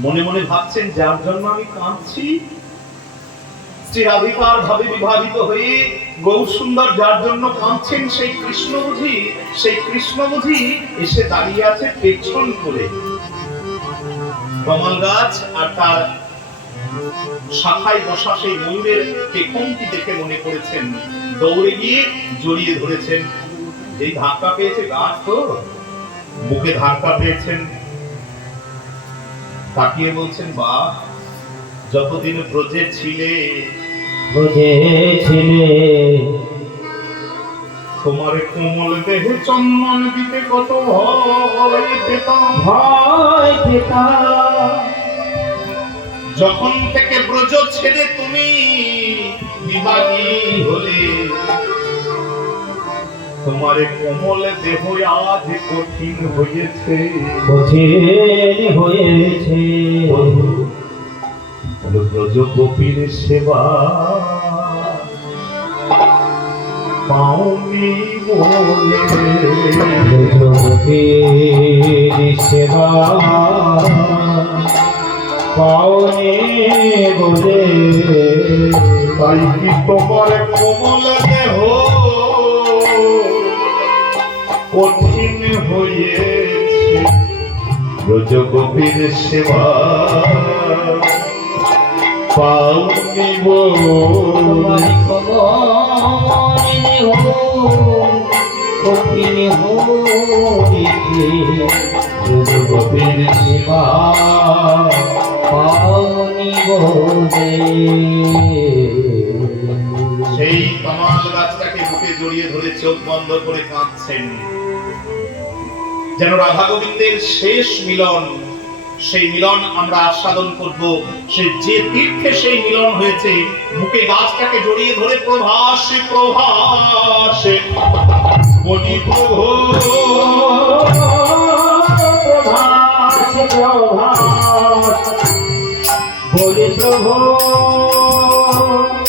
মনে মনে ভাবছেন, যার জন্য আমি কাঁদছি? শ্রী রাধিকার ভাবে বিভাজিত হয়ে গৌর সুন্দর যার জন্য কাঁদছেন, সেই কৃষ্ণ বুঝি সেই কৃষ্ণ বুঝি এসে দাঁড়িয়ে আছে পেছন করে। কমল গাছ আর তার শাখায় বসা সেই ময়ূরের পেখমটি দেখে মনে করেছেন, দৌড়ে গিয়ে জড়িয়ে ধরেছেন। যেই ধাক্কা পেয়েছে গাছ তো? মুখে ধাক্কা পেয়েছেন তাকিয়ে বলছেন বা যতদিন ব্রজে ছিলে বুঝেছিলে তোমার কোমল দেহে চন্দন দিতে কত ভয় পেতাম। ভয় পেতা যখন থেকে ব্রজ ছেড়ে তুমি বিবাহী হলে তোমার কোমল দেহ আজ কঠিন হয়েছে। কঠিন হয়েছে। ব্রজ গোপীর সেবা পাওনি বলে। সেবা পাওনে বলে। তাই কি তোমার কোমল হয়েছে সেবা হয়েছে বুঝবীর সেবা পাওনি বলে। সেই কামাল গাছটাকে বুকে জড়িয়ে ধরে চোখ বন্ধ করে কাঁদছেন। যেন রাধা গোবিন্দের শেষ মিলন, সেই মিলন আমরা আস্বাদন করব। সে যে তীর্থে সেই মিলন হয়েছে বুকে গাছটাকে জড়িয়ে ধরে প্রভাস প্রভাস। বলি, প্রভু,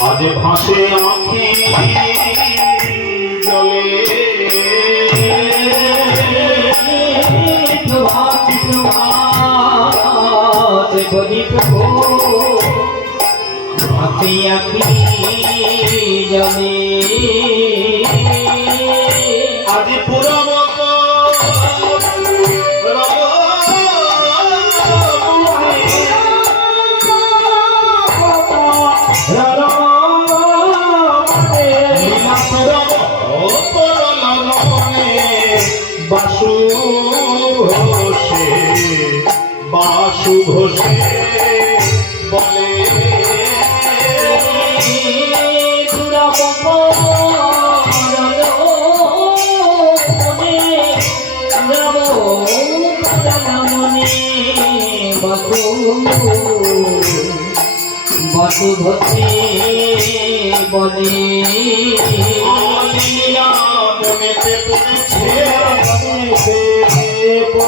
আজ ভাসে আঁখি জলে। আখি আজ পুরম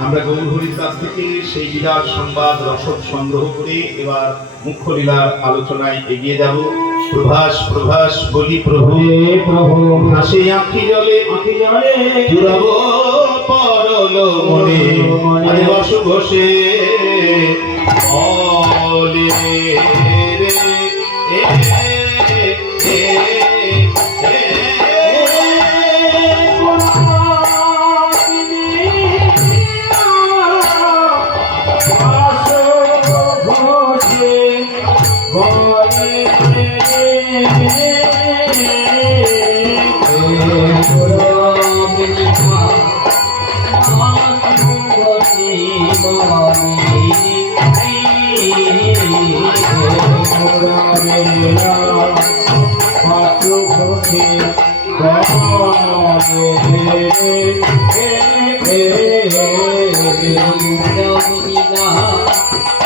আমরা গৌরহরির কাছ থেকে সেই লীলার সংবাদ রসদ সংগ্রহ করে এবার মুখ্য লীলার আলোচনায় এগিয়ে যাব। প্রভাস প্রভাস বলি প্রভু। প্রভু হাসি আঁখি জলে আঁখি জলে। জুড়াব পরল মনে। আরে বস বসে। অলে রে এ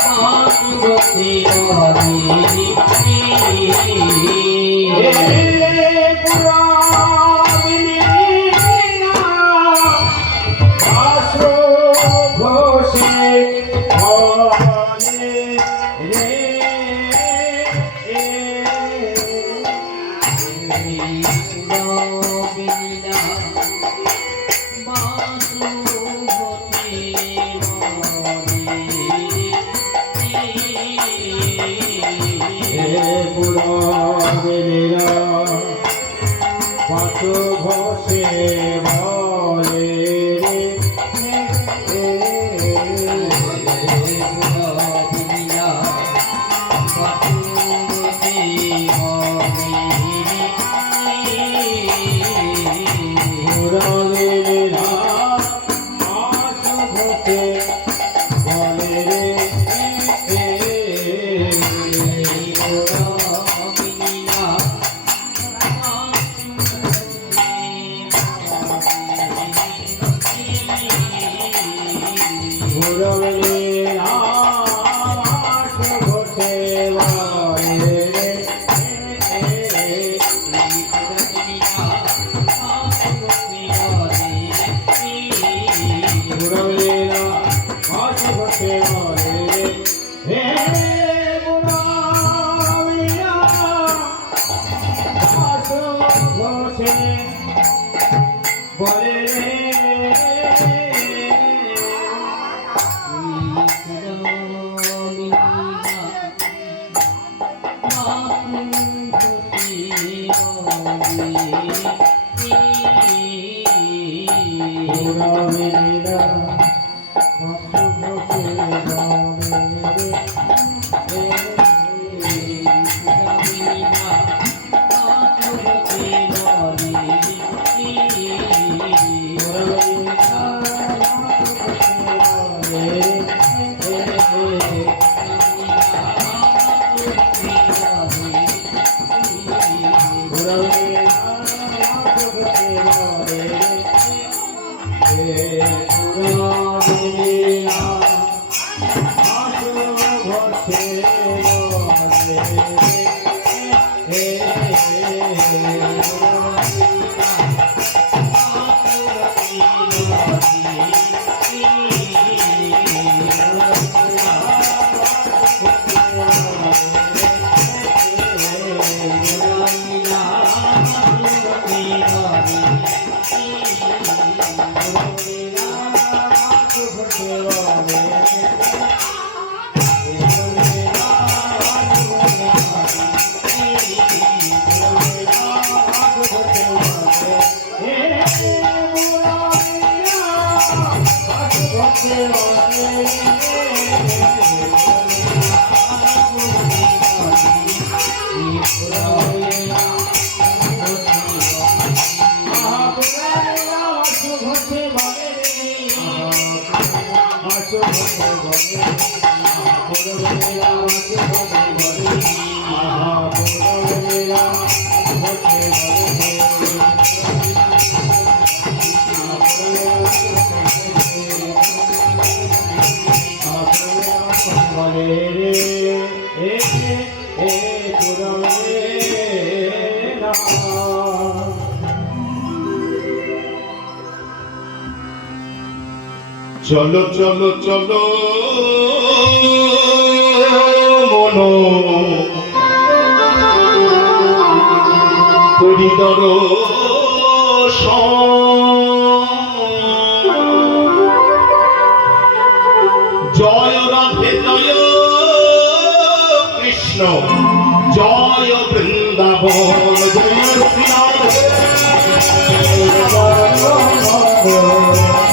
পাঁচু ঘোষে বলে চলো চলো চলো। মনো। করিদর জয় রাধে জয় কৃষ্ণ। জয় বৃন্দাবন। জয় শ্রী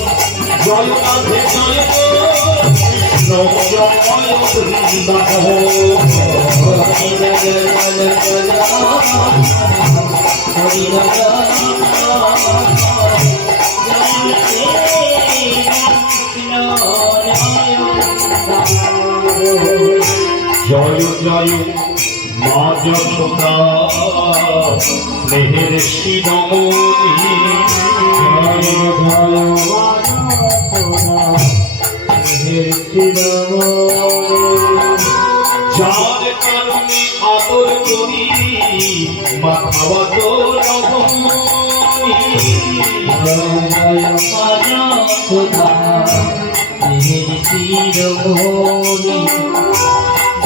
জয় রাধে জয় কৃষ্ণ জয় জয় জয় মা যশোদা স্নেহের শিরোমণি যার কারণে আদর করি মা তো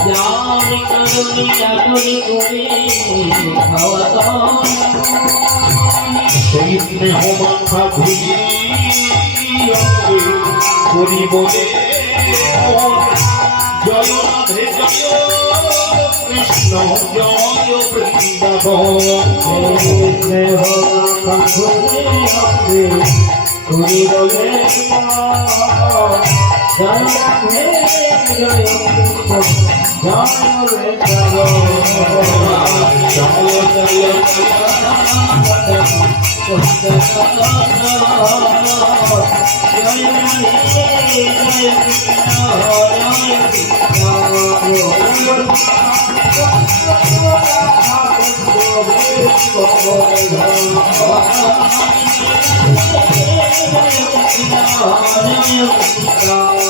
যার কারণে আদর করে খাওয়া সেই স্নেহ মাথা ধুলি করি বলে জয় রাধে জয় কৃষ্ণ জয় বৃন্দাবন Oh,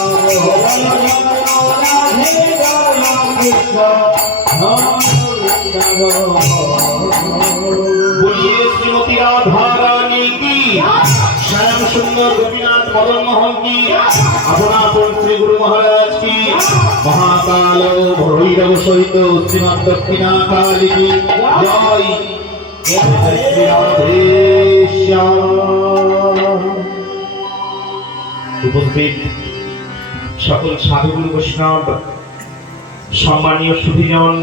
বলিয়ে শ্রীমতী রাধা রানী কি? শ্যাম সুন্দর গোপীনাথ মদন মোহন কি? আপনার শ্রী গুরু মহারাজ কি? মহাকাল ভৈরব সহিত শ্রীমৎ দক্ষিণা কালী কি? জয়। উপস্থিত সকল সাধুগুরু বৈষ্ণব, সম্মানীয় সুধীজন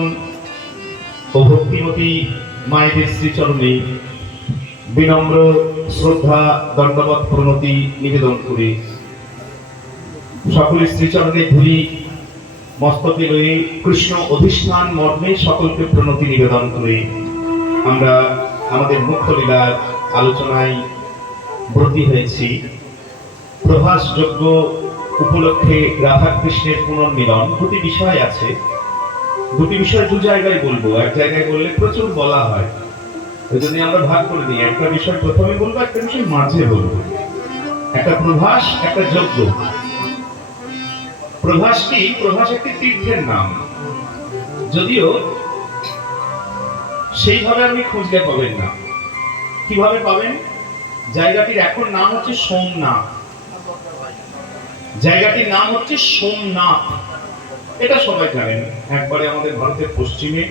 ও ভক্তিমতী মায়েদের শ্রীচরণে বিনম্র শ্রদ্ধা দণ্ডবত প্রণতি নিবেদন করে সকলের শ্রীচরণে ধুলি, মস্তকে লয়ে কৃষ্ণ অধিষ্ঠান মর্মে সকলকে প্রণতি নিবেদন করে আমরা আমাদের মুখ্য লীলার আলোচনায় ব্রতী হয়েছি। প্রভাসযোগ্য উপলক্ষে রাধাকৃষ্ণের পুনর্মিলন। দুটি বিষয় আছে। দুটি বিষয় দু জায়গায় বলব। এক জায়গায় বললে প্রচুর বলা হয়। ওই জন্য আমরা ভাগ করে দিই। একটা বিষয় প্রথমে বলব, একটা বিষয় মাঝে বলব। একটা প্রভাস, একটা যজ্ঞ। প্রভাস একটি তীর্থের নাম। যদিও সেইভাবে আপনি খুঁজলে পাবেন না। কীভাবে পাবেন? জায়গাটির এখন নাম হচ্ছে সোমনাথ। জায়গাটির নাম হচ্ছে সোমনাথ। এটা সবাই জানেন। একবারে আমাদের ভারতের পশ্চিমে,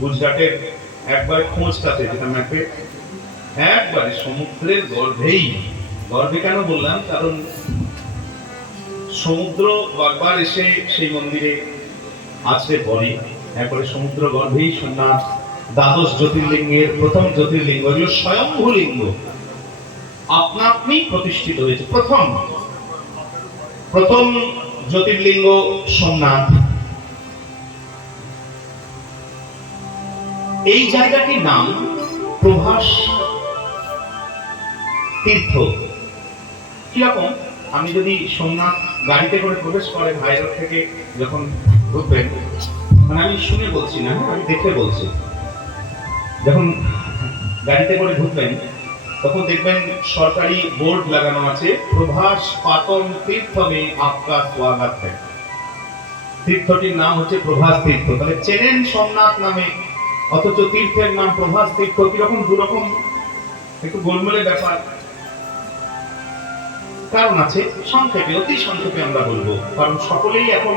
গুজরাটের একবারে খোঁজটাতে যেটা ম্যাপে একবারে সমুদ্রের গর্ভেই। গর্ভে কেন বললাম? কারণ সমুদ্র বারবার এসে সেই মন্দিরে আছে পড়ে একবারে সমুদ্র গর্ভেই সোমনাথ দ্বাদশ জ্যোতির্লিঙ্গের প্রথম জ্যোতির্লিঙ্গ এগুলো স্বয়ংভূ লিঙ্গ আপনা আপনি প্রতিষ্ঠিত হয়েছে। প্রথম প্রথম জ্যোতির্লিঙ্গ সোমনাথ। এই জায়গাটির নাম প্রভাস তীর্থ। কীরকম? আমি যদি সোমনাথ গাড়িতে করে প্রবেশ করে হাইরোড থেকে যখন ঢুকবেন মানে আমি শুনে বলছি না হ্যাঁ, আমি দেখে বলছি। যখন গাড়িতে করে ঢুকবেন তখন দেখবেন সরকারি বোর্ড লাগানো আছে, প্রভাস পাতন তীর্থ মে আপকা স্বাগত তীর্থটির নাম হচ্ছে প্রভাস তীর্থ। তাহলে চেনেন সোমনাথ নামে, অথচ তীর্থের নাম প্রভাস তীর্থ, কীরকম দুরকম? একটু গোলমেলের ব্যাপার। কারণ আছে, সংক্ষেপে, অতি সংক্ষেপে আমরা বলব। কারণ সকলেই এখন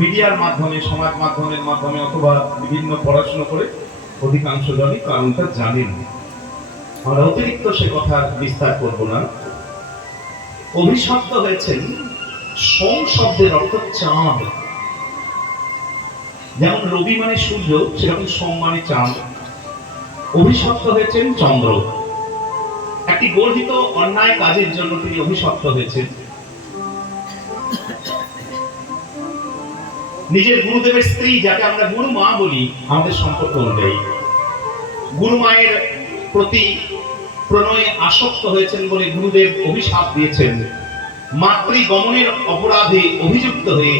মিডিয়ার মাধ্যমে, সমাজ মাধ্যমের মাধ্যমে অথবা বিভিন্ন পড়াশোনা করে অধিকাংশ জনই কারণটা জানেন আমরা অতিরিক্ত সে কথা বিস্তার করব না। অভিশপ্ত হয়েছেন সোম শব্দের অর্থ চাঁদ যেমন রবি মানে সূর্য, সেরকম সোম মানে চাঁদ। অভিশপ্ত হয়েছেন চন্দ্র। একটি গর্হিত অন্যায় কাজের জন্য তিনি অভিশপ্ত হয়েছেন। নিজের গুরুদেবের স্ত্রী যাকে আমরা গুরু মা বলি, আমাদের সম্পর্ক অনুযায়ী। গুরু মায়ের প্রতি প্রণয়ে আসক্ত হয়েছেন বলে গুরুদেব অভিশাপ দিয়েছেন। মাতৃ গমনের অপরাধে অভিযুক্ত হয়ে,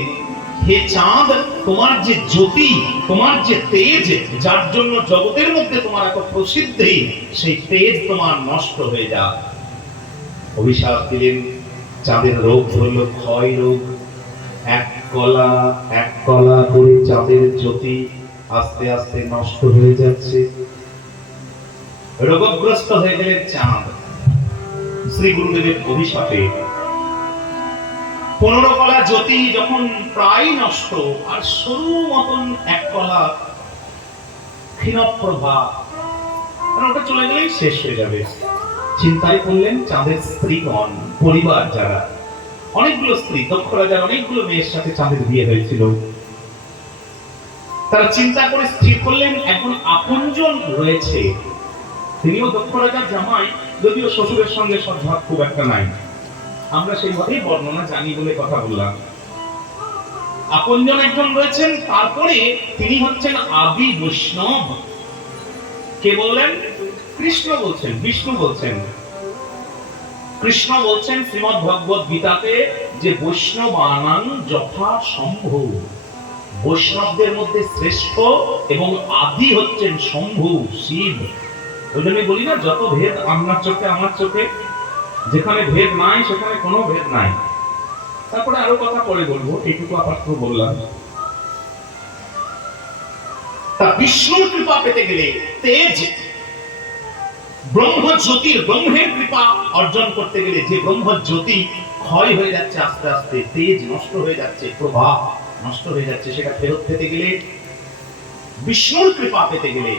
হে চাঁদ, তোমার যে জ্যোতি, তোমার যে তেজ, যার জন্য জগতের মধ্যে তোমার এত প্রসিদ্ধি, সেই তেজ তোমার নষ্ট হয়ে যা অভিশাপ দিলেন, চাঁদের রোগ ধরল, ক্ষয় রোগ, এক কলা কলা করে চাঁদের জ্যোতি আস্তে আস্তে নষ্ট হয়ে যাচ্ছে। রোগগ্রস্ত হয়ে গেলেন চাঁদ। শ্রী গুরুদেবের অভিশাপে। পনেরো কলা জ্যোতি যখন প্রায় নষ্ট, আর সরু মতন এক কলা ক্ষীণপ্রভা ওটা চলে গেলেই শেষ হয়ে যাবে। চিন্তায় করলেন চাঁদের স্ত্রীগণ, পরিবার যারা। অনেকগুলো স্ত্রী, দক্ষ রাজার অনেকগুলো মেয়ের সাথে চাঁদের বিয়ে হয়েছিল। তারা চিন্তা করে স্থির করলেন, এখন আপনজন রয়েছে। তিনিও দক্ষ রাজার জামাই, যদিও শ্বশুরের সঙ্গে সদ্ভাব খুব একটা নাই। আমরা সেইভাবেই বর্ণনা জানি বলে কথা বললাম। আপনজন একজন রয়েছেন, তারপরে তিনি হচ্ছেন আদি বৈষ্ণব। কে বললেন? কৃষ্ণ বলছেন, বিষ্ণু বলছেন। কৃষ্ণ বলছেন শ্রীমদ ভগবত গীতাতে যে বৈষ্ণবানাং যথা সম্ভব বৈষ্ণবদের মধ্যে শ্রেষ্ঠ এবং আদি হচ্ছেন শম্ভু, শিব। ওই জন্যই বলি না, যত ভেদ আপনার চোখে, আমার চোখে। যেখানে ভেদ নাই, সেখানে কোনো ভেদ নাই। তারপরে আরও কথা পরে বলব, এইটুকু আপাতত বললাম। তা বিষ্ণুর কৃপা পেতে গেলে তেজ ব্রহ্ম জ্যোতির ব্রহ্মের কৃপা অর্জন করতে গেলে যে ব্রহ্ম জ্যোতি ক্ষয় হয়ে যাচ্ছে আস্তে আস্তে, তেজ নষ্ট হয়ে যাচ্ছে, প্রভাব। নষ্ট হয়ে যাচ্ছে, সেটা ফেরত পেতে গেলে, বিষ্ণুর কৃপা পেতে গেলে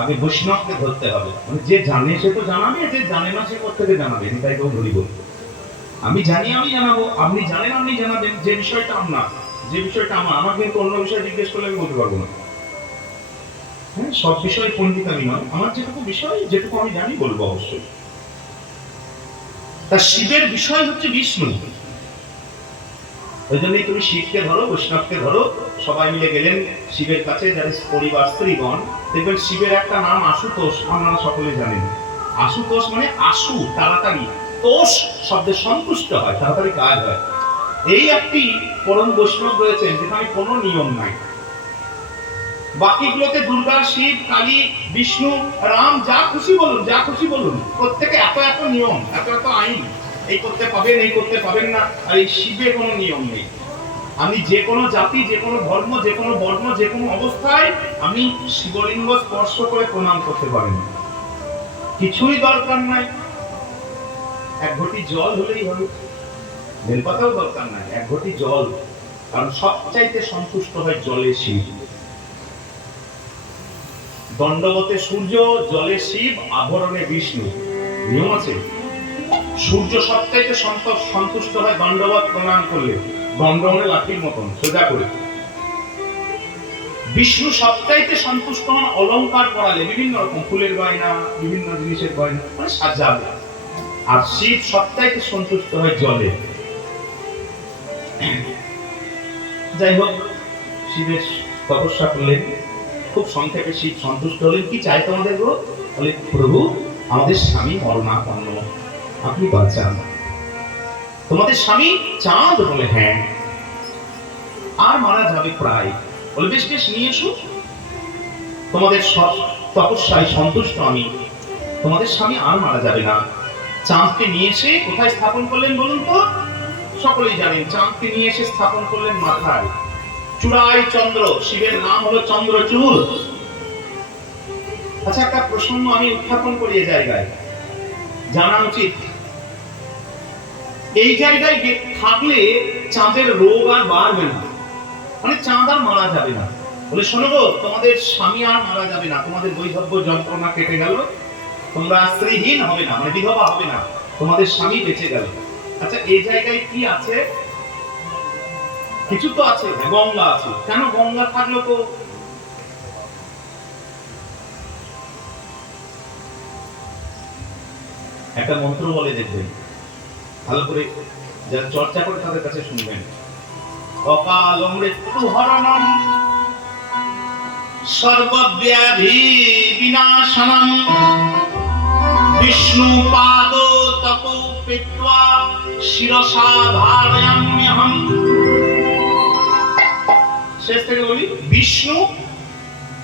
আগে বৈষ্ণবকে ধরতে হবে। মানে যে জানে সে তো জানাবে, যে জানে না সে কোথেকে জানাবে, আমি তাই কেউ ধরি বলি। আমি জানি, আমি জানাব, আপনি জানেন, আপনি জানাবেন, যে বিষয়টা আপনার, যে বিষয়টা আমার আমার কিন্তু অন্য বিষয় জিজ্ঞেস করলে আমি বলতে পারব না। হ্যাঁ সব বিষয়ে পণ্ডিত আমি নয়, আমার যেটুকু বিষয়, যেটুকু আমি জানি, বলব অবশ্যই। তা শিবের বিষয় হচ্ছে বিষ্ণু। ওই জন্যই তুমি শিবকে ধরো, বৈষ্ণবকে ধরো, সবাই মিলে গেলেন শিবের কাছে যাদের পরিবার, স্ত্রীগণ। দেখবেন শিবের একটা নাম আশুতোষ, আপনারা সকলে জানেন। আশুতোষ মানে আশু, তাড়াতাড়ি। তোষ শব্দে সন্তুষ্ট হয়, তাড়াতাড়ি কাজ হয়। এই একটি পরম বৈষ্ণব রয়েছেন যেখানে কোনো নিয়ম নাই। বাকিগুলোতে দুর্গা, শিব, কালী, বিষ্ণু, রাম, যা খুশি বলুন, যা খুশি বলুন। প্রত্যেকে এত এত নিয়ম, এত এত আইন। এই করতে পাবেন, এই করতে পাবেন না, আর এই শিবে কোনো নিয়ম নেই। আমি যে কোনো জাতি, যে কোনো ধর্ম, যে কোনো বর্ণ, যে কোনো অবস্থায় আমি শিবলিঙ্গ স্পর্শ করে প্রণাম করতে পারেন। কিছুই দরকার নাই। এক ঘটি জল হলেই হবে। বেলপাতাও দরকার নাই, এক ঘটি জল। কারণ সবচাইতে সন্তুষ্ট হয় জলে শিব। দণ্ডবতে সূর্য, জলে শিব, আভরণে বিষ্ণু। নিয়ম আছে? সূর্য সবচাইতে সন্তুষ্ট হয় দণ্ডবত প্রণাম করলে। দণ্ড মানে লাঠির মতন, সোজা করে। বিষ্ণু সবচাইতে সন্তুষ্ট হন অলংকার পরালে, বিভিন্ন রকম ফুলের গয়না, বিভিন্ন জিনিসের গয়না মানে সাজাবে আর শিব সবচাইতে সন্তুষ্ট হয় জলে। যাই হোক, শিবের তপস্যা করলেন। খুব সংক্ষেপে শিব সন্তুষ্ট হলেন। কি চাই তোমাদের বলে, প্রভু, আমাদের স্বামী মরণাপন্ন আপনি বাঁচান। তোমাদের স্বামী চাঁদ বলে হ্যাঁ আর মারা যাবে প্রায়। বলে, বেশ বেশ, নিয়ে এসো। তোমাদের তপস্যায় সন্তুষ্ট আমি। তোমাদের স্বামী আর মারা যাবে না। চাঁদকে নিয়ে এসে কোথায় স্থাপন করলেন বলুন তো? সকলেই জানেন, চাঁদকে নিয়ে এসে স্থাপন করলেন মাথায়। চূড়ায় চন্দ্র, শিবের নাম হলো চন্দ্রচূড়। আচ্ছা একটা প্রসঙ্গ আমি উত্থাপন করি এই জায়গায়। জানা উচিত এই জায়গায় থাকলে চাঁদের রোগ আর বাড়বে না। মানে চাঁদ আর মারা যাবে না। বলে, শোনো গো, তোমাদের স্বামী আর মারা যাবে না। তোমাদের বৈধব্য যন্ত্রণা কেটে গেল। তোমরা স্ত্রীহীন হবে না মানে বিধবা হবে না। তোমাদের স্বামী বেঁচে গেল। আচ্ছা এই জায়গায় কি আছে? কিছু তো আছে গঙ্গা আছে। কেন গঙ্গা থাকল তো একটা মন্ত্র বলে দেখবেন। ভালো করে যারা চর্চা করে তাদের কাছে শুনবেন। অকাল মৃত্যু হরণম সর্বব্যাধি বিনাশনম বিষ্ণু পাদ তপ পিত্বা শিরসা ধারয়াম্যহম। শেষ থেকে বলি, বিষ্ণু,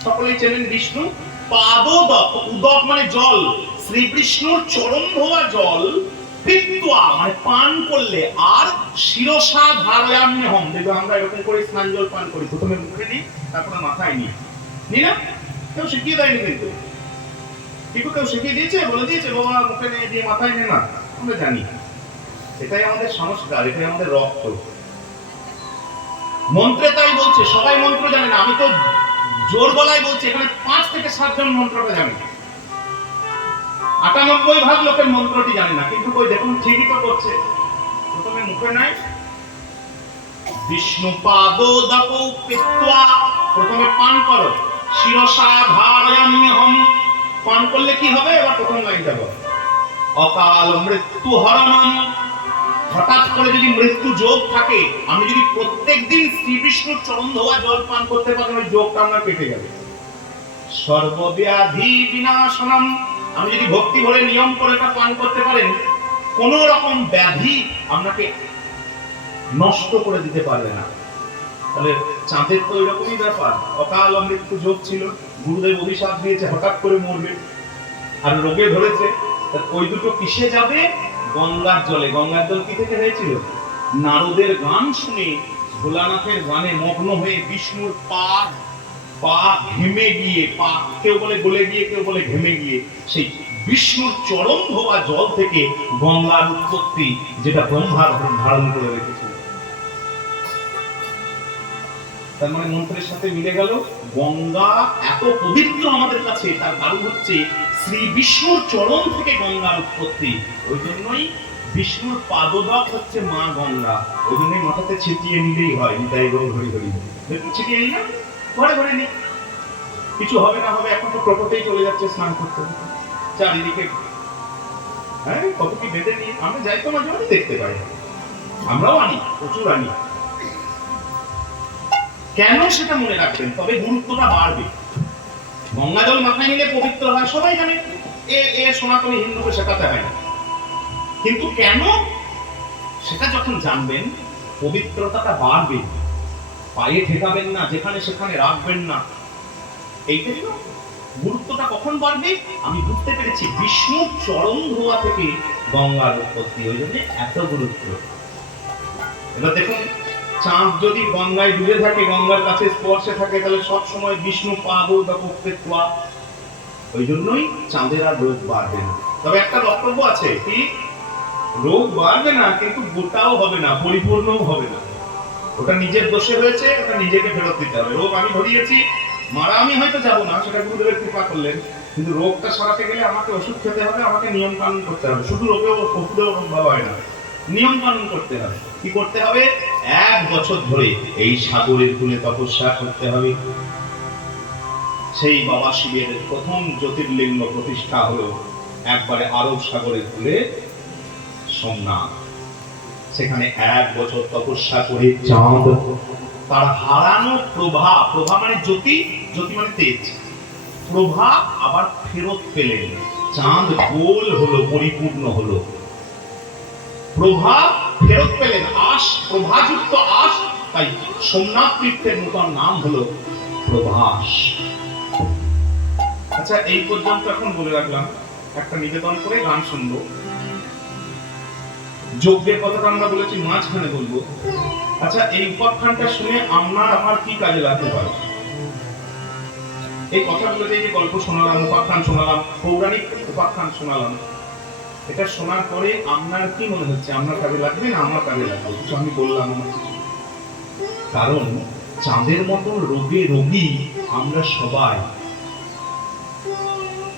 সকলেই চেনেন বিষ্ণু পাদোদক উদক মানে জল শ্রী বিষ্ণুর চরণ ধোয়া জল পিত্বা মানে পান করলে আর শিরসা ধারয়াম্য হম। দেখবে আমরা এরকম করে স্নান জল পান করি। প্রথমে মুখে নিই মাথায় নিই। নি না? কেউ শিখিয়ে দেয়নি কিন্তু। কিন্তু কেউ শিখিয়ে দিয়েছে, বলে দিয়েছে, বাবা, মুখে নিয়ে দিয়ে মাথায় নে না। আমরা জানি। এটাই আমাদের সংস্কার, এটাই আমাদের রক্ত। মন্ত্রে তাই বলছে, সবাই মন্ত্র জানে না। আমি তো জোর গলায় বলছি, এখানে পাঁচ থেকে সাতজন মন্ত্রটা জানে। আটানব্বই ভাগ লোকের মন্ত্রটি জানে না, কিন্তু কই দেখুন, ঠিকই তো করছে। প্রথমে মুখে নাই। বিষ্ণু পাদ দাপ পিত্বা, প্রথমে পান করো। শিরসা ধারয়াম্যহম পান করলে কি হবে? এবার প্রথম অকাল মৃত্যু হঠাৎ করে যদি মৃত্যু যোগ থাকে, আমি যদি প্রত্যেকদিন শ্রী বিষ্ণুর চরণ ধোয়া জল পান করতে পারি, ওই যোগটা আমার কেটে যাবে। সর্বব্যাধি বিনাশনম। আমি যদি ভক্তি ভরে নিয়ম করে এটা পান করতে পারেন, কোন রকম ব্যাধি আপনাকে নষ্ট করে দিতে পারবে না। তাহলে চাঁদের তো এরকমই ব্যাপার। অকাল মৃত্যু যোগ ছিল, গুরুদেব অভিশাপ দিয়েছে, হঠাৎ করে মরবে। আর রোগে ধরেছে, তা ওই দুটো কিসে যাবে? গঙ্গার জলে। গঙ্গার জল কি থেকে হয়েছিল? নারদের গান শুনে ভোলানাথের গানে মগ্ন হয়ে বিষ্ণুর পা পা ঘেমে গিয়ে, পা কেউ বলে গলে গিয়ে, কেউ বলে ঘেমে গিয়ে, সেই বিষ্ণুর চরম ধোয়া জল থেকে গঙ্গার উৎপত্তি যেটা ব্রহ্মার ধারণ করে রেখেছিল তার মানে মন্ত্রের সাথে মিলে গেল, গঙ্গা এত পবিত্র আমাদের কাছে, তার কারণ হচ্ছে শ্রী বিষ্ণুর চরণ থেকে গঙ্গার উৎপত্তি। ওই জন্যই বিষ্ণুর পাদদক হচ্ছে মা গঙ্গা। ওই জন্যই মাথাতে ছিটিয়ে নিলেই হয়, নিতাই গো হরি হরি। ছিটিয়ে ঘরে ঘরে নি কিছু হবে না হবে, এখন তো টোটোতেই চলে যাচ্ছে স্নান করতে। চারিদিকে হ্যাঁ কত কি বেঁধে নিয়ে, আমরা যাই তো মাঝে মাঝে দেখতে পাই। আমরাও আনি, প্রচুর আনি। কেন সেটা মনে রাখবেন? তবে গুরুত্বটা বাড়বে। গঙ্গা জল মাথায় নিলে পবিত্র হয়, সবাই জানে। এ এ সনাতনী হিন্দুকে শেখাতে হয় না। কিন্তু কেন? সেটা যখন জানবেন, পবিত্রতাটা বাড়বে। পায়ে ঠেকাবেন না, যেখানে সেখানে রাখবেন না। এইটা ছিল গুরুত্বটা কখন বাড়বে? আমি বুঝতে পেরেছি, বিষ্ণু চরণ ধোয়া থেকে গঙ্গার উৎপত্তি। ওই জন্য এত গুরুত্ব। এবার দেখুন, চাঁদ যদি গঙ্গায় ডুবে থাকে, গঙ্গার কাছে স্পর্শে থাকে, তাহলে সব সময় বিষ্ণু পাদ বা প্রত্যেকটা ওই জন্যই চাঁদের আর রোগ বাড়বে না। তবে একটা বক্তব্য আছে, কি? রোগ বাড়বে না, কিন্তু গোটাও হবে না, পরিপূর্ণও হবে না। ওটা নিজের দোষে হয়েছে, ওটা নিজেকে ফেরত দিতে হবে। রোগ আমি ধরিয়েছি, মারা আমি হয়তো যাব না, সেটা গুরুদেবের কৃপা করলেন। কিন্তু রোগটা সারাতে গেলে আমাকে ওষুধ খেতে হবে, আমাকে নিয়ম কানুন করতে হবে। শুধু রোগেও ওষুধেও ভালো হয় না নিয়ম কানুন করতে হবে। কি করতে হবে? এক বছর ধরে এই সাগরের কূলে তপস্যা করতে হবে। সেই বাবা শিবের প্রথম জ্যোতির্লিঙ্গ প্রতিষ্ঠা হলো একবারে আরব সাগরের কূলে সোমনাথ। সেখানে এক বছর তপস্যা করে চাঁদ। তার হারানো প্রভা প্রভা মানে জ্যোতি জ্যোতি মানে তেজ। প্রভা আবার ফেরত পেলেন। চাঁদ গোল হলো, পরিপূর্ণ হলো। প্রভা ফেরত পেলেন, আশ, প্রভাযুক্ত আশ। তাই সোমনাথ তীর্থের নূতন নাম হলো প্রভাস। আচ্ছা এই পর্যন্ত এখন বলে রাখলাম। একটা নিবেদন করে গান শুনব। যজ্ঞের কথাটা আমরা বলেছি, মাঝখানে বলব। আচ্ছা এই উপাখ্যানটা শুনে আপনার আমার কি কাজে লাগতে পারে? এই কথাগুলো যে গল্প শোনালাম, উপাখ্যান শোনালাম, পৌরাণিক উপাখ্যান শোনালাম? এটা শোনার পরে আপনার কি মনে হচ্ছে? আপনার কাজে লাগবে না আমার কাজে লাগবে? কিছু আমি বললাম কারণ চাঁদের মতো রোগে রোগী আমরা সবাই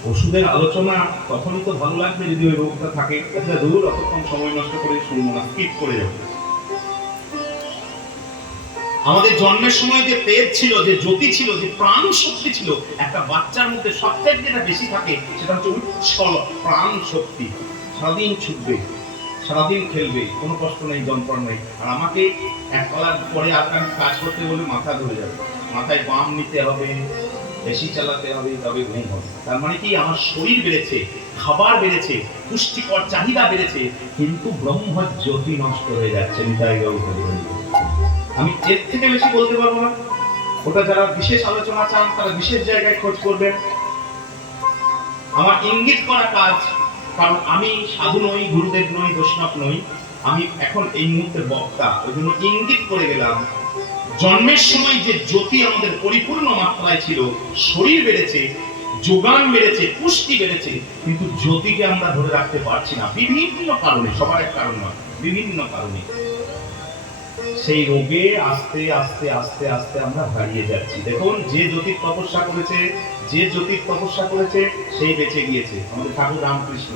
ওষুধের আলোচনা তখনই তো ভালো লাগবে যদি ওই রোগটা থাকে। আচ্ছা দূর, অতক্ষণ সময় নষ্ট করে শুনব না স্কিপ করে যাব। আমাদের জন্মের সময় যে তেজ ছিল, যে জ্যোতি ছিল, যে প্রাণ শক্তি ছিল, একটা বাচ্চার মধ্যে সবচেয়ে যেটা বেশি থাকে, সেটা হচ্ছে উচ্ছল প্রাণ শক্তি। সারাদিন ছুটবে, সারাদিন খেলবে, কোনো কষ্ট নেই, যন্ত্রণা নেই। আর আমাকে এক কলার পরে আর কাজ করতে বলে মাথা ধরে যাবে। মাথায় বাম নিতে হবে বেশি চালাতে হবে, তবে ঘুম হবে। তার মানে কি? আমার শরীর বেড়েছে, খাবার বেড়েছে, পুষ্টিকর চাহিদা বেড়েছে, কিন্তু ব্রহ্ম জ্যোতি নষ্ট হয়ে যাচ্ছে আমি এর থেকে বেশি বলতে পারব না। ওটা যারা বিশেষ আলোচনা চান, তারা বিশেষ জায়গায় খোঁজ করবেন। আমার ইঙ্গিত করা কাজ, কারণ আমি সাধু নই, গুরুদেব নই, বৈষ্ণব নই। আমি এখন এই মুহূর্তে বক্তা, ওই জন্য ইঙ্গিত করে গেলাম জন্মের সময় যে জ্যোতি আমাদের পরিপূর্ণ মাত্রায় ছিল, শরীর বেড়েছে, যোগান বেড়েছে, পুষ্টি বেড়েছে, কিন্তু জ্যোতিকে আমরা ধরে রাখতে পারছি না। বিভিন্ন কারণে, সবার এক কারণ নয়, বিভিন্ন কারণে। সেই রোগে আস্তে আস্তে আস্তে আস্তে আমরা হারিয়ে যাচ্ছি। দেখুন, যে জ্যোতির তপস্যা করেছে, যে জ্যোতির তপস্যা করেছে সেই বেঁচে গিয়েছে। আমাদের ঠাকুর রামকৃষ্ণ।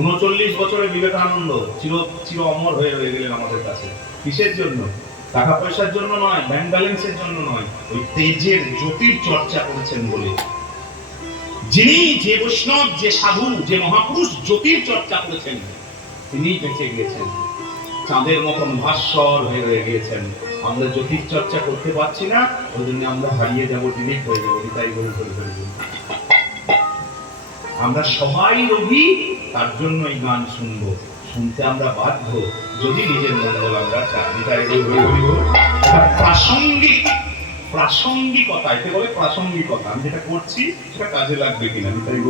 উনচল্লিশ বছরের বিবেকানন্দ চির চির অমর হয়ে রয়ে গেলেন আমাদের কাছে। কিসের জন্য? টাকা পয়সার জন্য নয় ব্যাংক ব্যালেন্সের জন্য নয়, ওই তেজের জ্যোতির চর্চা করেছেন বলে। যিনি যে বৈষ্ণব, যে সাধু, যে মহাপুরুষ জ্যোতির চর্চা করেছেন তিনি বেঁচে গিয়েছেন। চাঁদের মতন ভাস্বর হয়ে রয়ে গিয়েছেন। আমরা জ্যোতির চর্চা করতে পারছি না, ওই জন্য আমরা হারিয়ে যাব, ডিলিট হয়ে যাব তাই বলে করে আমরা সবাই রোগী, তার জন্য এই গান শুনব। শুনতে আমরা বাধ্য। যদি নিজের মঙ্গল আমরা চাই প্রাসঙ্গিক, প্রাসঙ্গিকতা এতে বলে প্রাসঙ্গিকতা। আমি যেটা করছি, সেটা কাজে লাগবে কিনা, আমি তাই